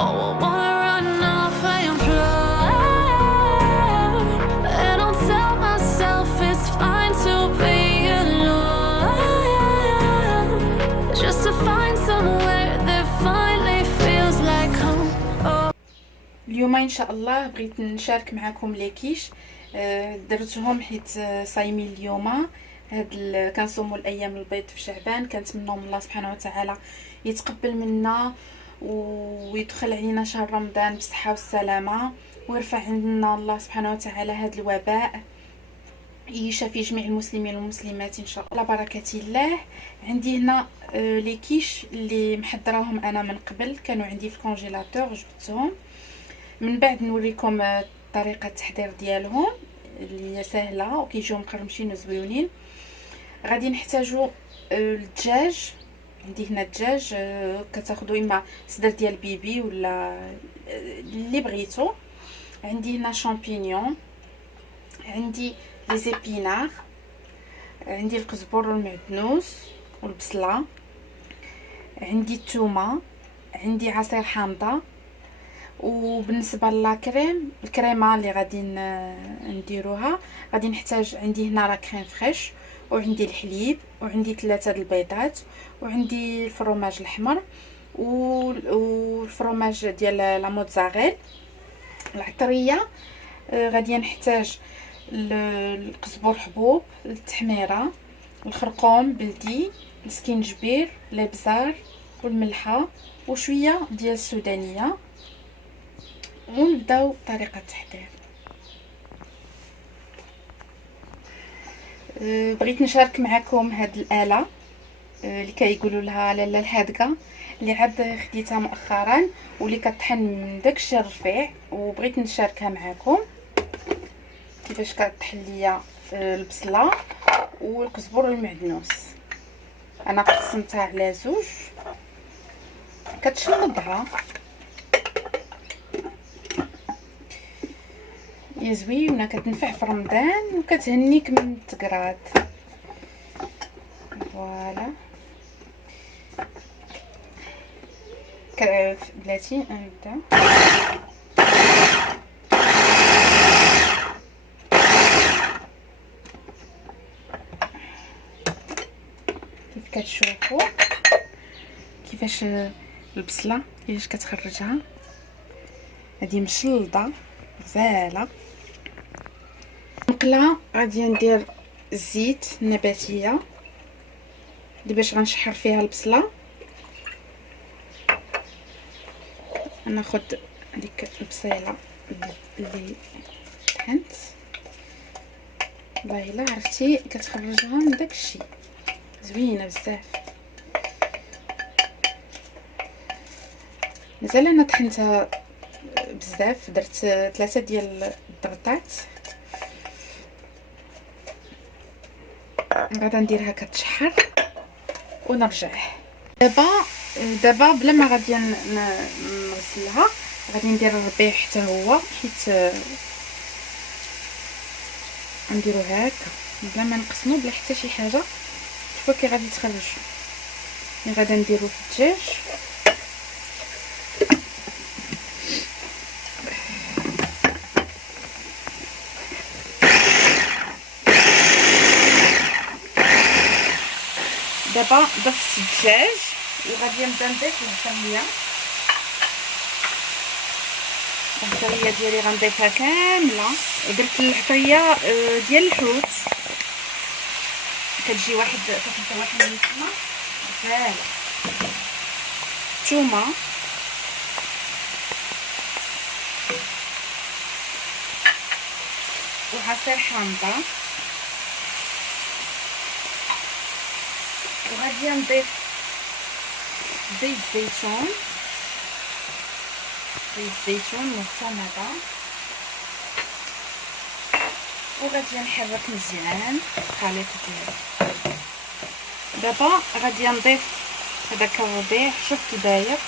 Oh, I wanna run off and fly, and I'll tell myself it's fine to be alone, just to find somewhere that finally feels like home. Oh. اليوم ان شاء الله بغيت نشارك معكم لي كيش درتهم حيت صايمين اليوم. كنصوموا الايام البيض في شعبان، كنتمنوا من الله سبحانه وتعالى يتقبل منا ويدخل علينا شهر رمضان بالصحه والسلامه، ويرفع عنا الله سبحانه وتعالى هذا الوباء، يشافي جميع المسلمين والمسلمات ان شاء الله بركه الله. عندي هنا لي كيش اللي محضراهم انا من قبل، كانوا عندي في الكونجيلاتور جبتهم. من بعد نوريكم طريقه التحضير ديالهم اللي هي سهله وكيجيو مقرمشين وزويونين. غادي نحتاجو الدجاج، عندي هنا الدجاج، كتاخذوا اما صدر ديال بيبي ولا اللي بغيتو. عندي هنا شامبينيون، عندي لي زيبينار، عندي القزبر والمعدنوس والبصله، عندي الثومه، عندي عصير حامضه. وبالنسبه للاكريم، الكريمه اللي غادي نديروها، غادي نحتاج عندي هنا لا كريم فريش، وعندي الحليب، وعندي 3 البيضات، وعندي الفرماج الاحمر والفرماج ديال لا موتزاريل. العطريه غادي نحتاج القزبر حبوب، التحميره، الخرقوم بلدي، السكينجبير، الابزار والملحه وشويه ديال السودانيه. ونبداو طريقه التحضير. بغيت نشارك معكم هاد الاله اللي كيقولوا لها لاله الحادقه، اللي عاد خديتها مؤخرا واللي كطحن من داكشي الرفيع، وبغيت نشاركها معكم كيفاش كطحن ليا البصله والقزبر والمعدنوس. انا قسمتها على زوج، كتشنضها هي زوينه، كتنفع في رمضان وكتهنيك من التقراد. فوالا بلاتي نبدا. كيف كتشوفوا كيفاش البصله كيفاش كتخرجها، هذه مشلضه غزاله. مقله غادي ندير الزيت النباتيه اللي باش غنشحر فيها البصله. ناخذ هذيك البصيله اللي طحنت، والله الا عرفتي كتخرجها من داكشي، زوينه بزاف. مازال انا طحنتها بزاف، درت 3 ديال الضغطات. غادا نديرها كتشحر ونرجع. دابا بلا ما غادي نغسلها، غادي ندير الربيع حتى هو، حيت نديرو هكا بلا ما نقسمو بلا حتى شي حاجه. شوفوا كي غادي تخرج. غادا نديرو في الدجاج. دابا ضفت الدجاج وغادي نبدا نضيف العطريه ديالي، غنضيفها كامله. درت العطريه ديال الحوت، كتجي واحد النسمه غزاله. الثومه، وعصير حامضه، وغادي نضيف زيت الزيتون والطماطه، وغادي نحرك مزيان الخليط ديالي. دابا غادي نضيف هذاك الربيع، شفتو داير،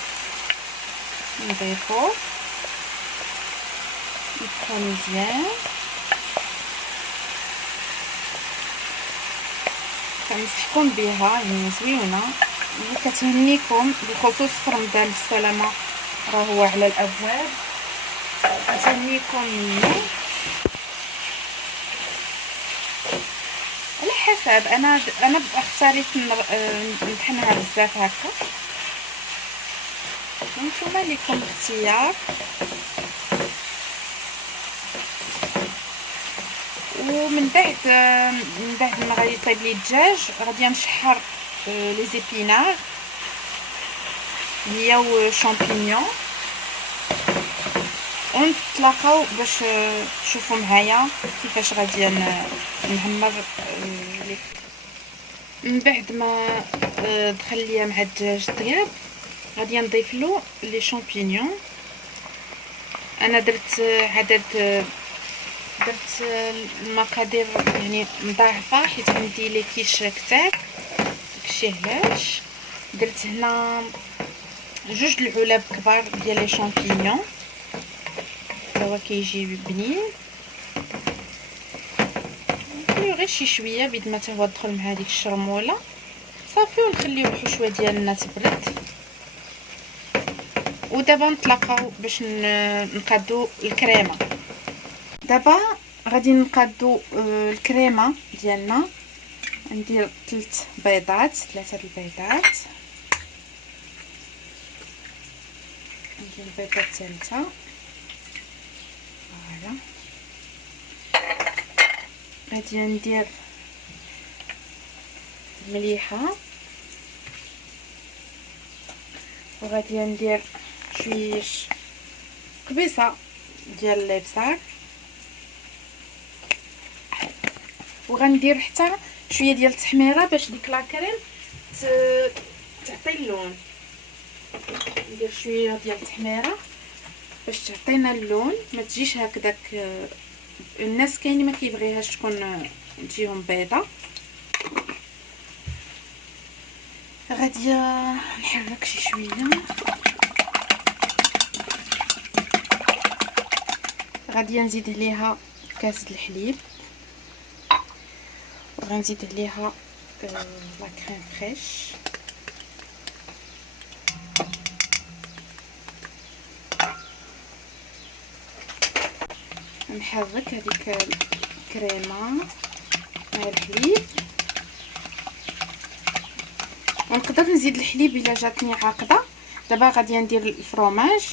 نضيفو يدخل مزيان. كنصحكم بها، يعني زوينه وكتهنيكم بالخصوص في رمضان بالسلامه راه هو على الابواب. نسميكم منه على حسب. انا اختاريت نطحنها بزاف هكا، وانتم ليكم الاختيار. ومن بعد ما غادي يطيب لي الدجاج غادي نشحر لي زيبينار هي وشامبينيون، ونتلاقاو باش تشوفوا معايا كيفاش غادي نعمر. من بعد ما دخل ليا مع الدجاج طياب غادي نضيف له لي شامبينيون. انا درت المقادير يعني مضاعفه حيت عندي لي كيش كتار، داكشي علاش درت هنا 2 العلب كبار ديال لي شامبينيون، هو كيجي بنين. نخليو غير شي شويه بيد ما حتى هو دخل مع ديك الشرموله صافي، ونخليو الحشوه ديالنا تبرد. ودابا نتلاقاو باش نقادو الكريمه. دابا غادي نقادو الكريمه ديالنا. ندير 3 البيضات ندير البيضه الثالثه. فوالا غادي ندير المليحه، وغادي ندير شويش قبيصه ديال الابزار، وغندير حتى شويه ديال التحميره باش ديك لاكريم تعطي اللون. ندير شويه ديال التحميره باش تعطينا اللون، ما تجيش هكذاك. الناس كاينين ما كيبغيهاش تكون تجيهم بيضه. غادي نحرك شي شويه. غادي نزيد عليها كاس الحليب، وغنزيد عليها لا كريم فريش، نحرك هذيك الكريمه مع الحليب. ونقدر نزيد الحليب الا جاتني عاقده. دابا غادي ندير الفرomage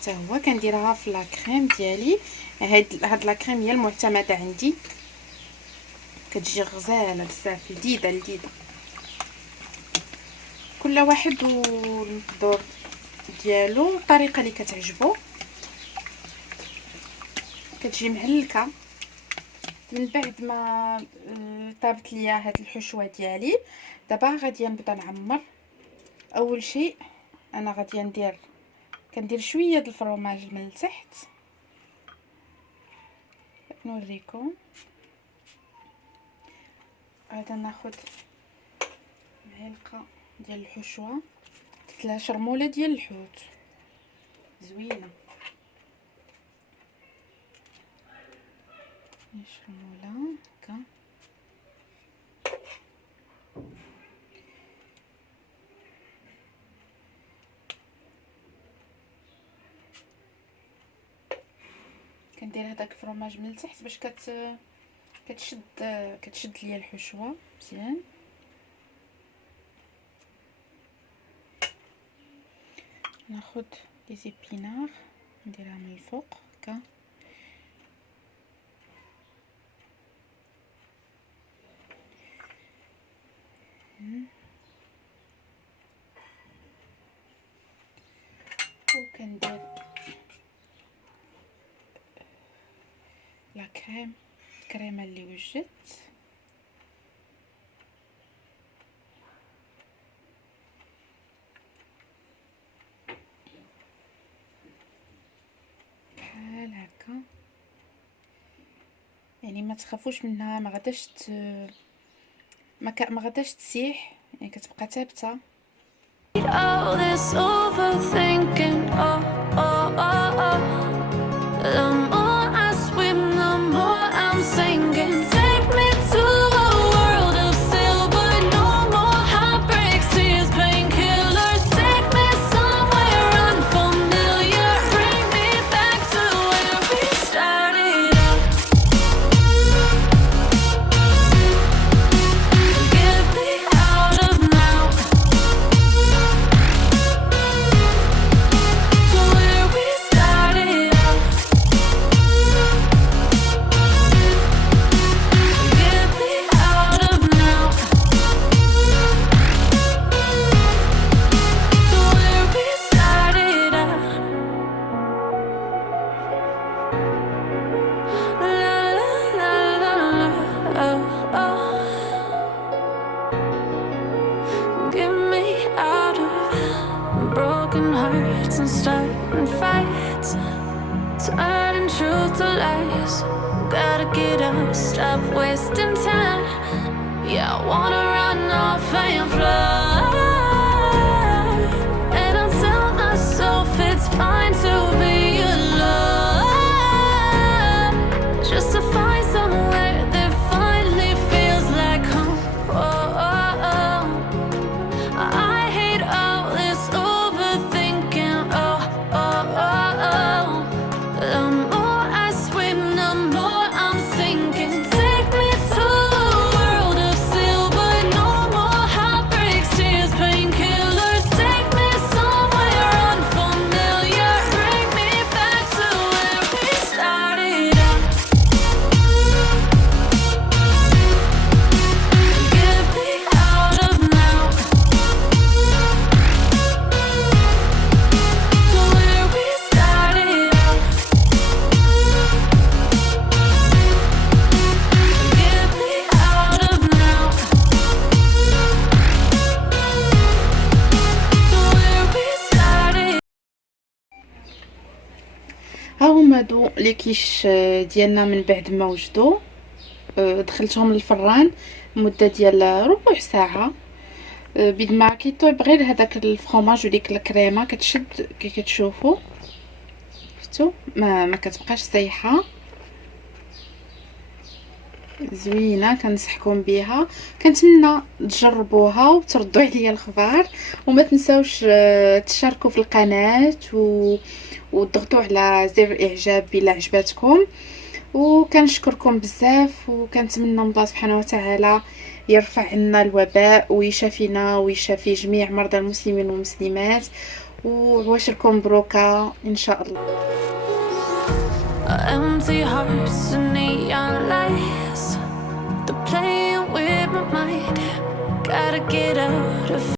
حتى هو كنديرها في لا كريم ديالي. هاد لا كريم هي المعتمده عندي، كتجي غزاله بزاف، لذيذه. كل واحد والمقدور ديالو، الطريقه اللي كتعجبو. كتجي مهلكه. من بعد ما طابت ليا هاد الحشوه ديالي، دابا غادي نبدا نعمر. اول شيء انا غادي كندير شويه د الفرomage من التحت. نوريكم. غادي ناخذ معلقه ديال الحشوه، درت لها شرموله ديال الحوت زوينه. شرموله هكا. كندير هذاك الفرomage من التحت باش كتشد ليا الحشوه مزيان. ناخذ لي زيبينار نديرها من الفوق هكا. وكندير لا الكريمه اللي وجدت. بحال هكا، يعني ما تخافوش منها، ما غاداش تسيح، يعني كتبقى ثابته. All this overthinking, oh, oh, oh, oh. The more I swim, the more I'm sinking. Take me to a world of silver, no more heartbreaks, tears, painkillers. Take me somewhere hearts and starting fights, turning truth to lies. Gotta get up, stop wasting time. Yeah, I wanna run off and fly. And I'll tell myself it's fine to be alone, just to find somewhere that finally feels like home. Oh, oh, oh. I hate all this overthinking. Oh, oh, oh, oh. The more I swim, the more I'm sinking. Take me to a world of silver. No more heartbreaks, tears, painkillers. Take me somewhere unfamiliar. Bring me back to where we started out. Get me out of now, to where we started out. Get me out of now, to where we started. ها هما هادو لي كيش ديالنا من بعد ما وجدوا. دخلتهم للفران مده ديال ربع ساعه. بيد ما كيطيب غير هذاك الفرomاج وديك الكريمه كتشد كي كتشوفوا. شفتوا ما كتبقاش سايحه، زوينه. كنصحكم بها، كنتمنى تجربوها وتردوا عليا الخبر. وما تنساوش تشاركوا في القناه وتضغطوا على زر الاعجاب الا عجبتكم. وكنشكركم بزاف، وكنتمنى من الله سبحانه وتعالى يرفع عنا الوباء ويشافينا ويشافي جميع مرضى المسلمين والمسلمات. وعواشركم مبروكه ان شاء الله. Empty hearts and neon lights, they're playing with my mind. Gotta get out of